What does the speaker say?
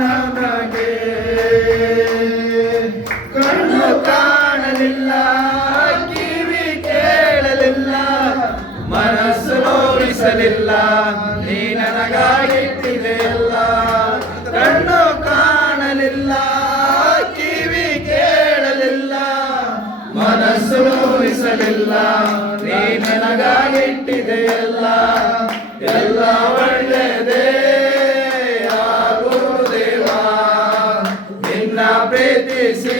ನನಗೆ. ಕಣ್ಣು ಕಾಣಲಿಲ್ಲ, ಕಿವಿ ಕೇಳಲಿಲ್ಲ, ಮನಸ್ಸು ನೋವಿಸಲಿಲ್ಲ, ನೀ ನನಗಾಗಿಟ್ಟಿದೆಯಲ್ಲ. ಕಣ್ಣು ಕಾಣಲಿಲ್ಲ, ಕಿವಿ ಕೇಳಲಿಲ್ಲ, ಮನಸ್ಸು ನೋವಿಸಲಿಲ್ಲ, ನೀ ನನಗಾಗಿಟ್ಟಿದೆಯಲ್ಲ. ಎಲ್ಲ ಒಳ್ಳೆಯದೇ ಆಗುವುದು ದೇವ, ನಿನ್ನ ಪ್ರೀತಿಸಿ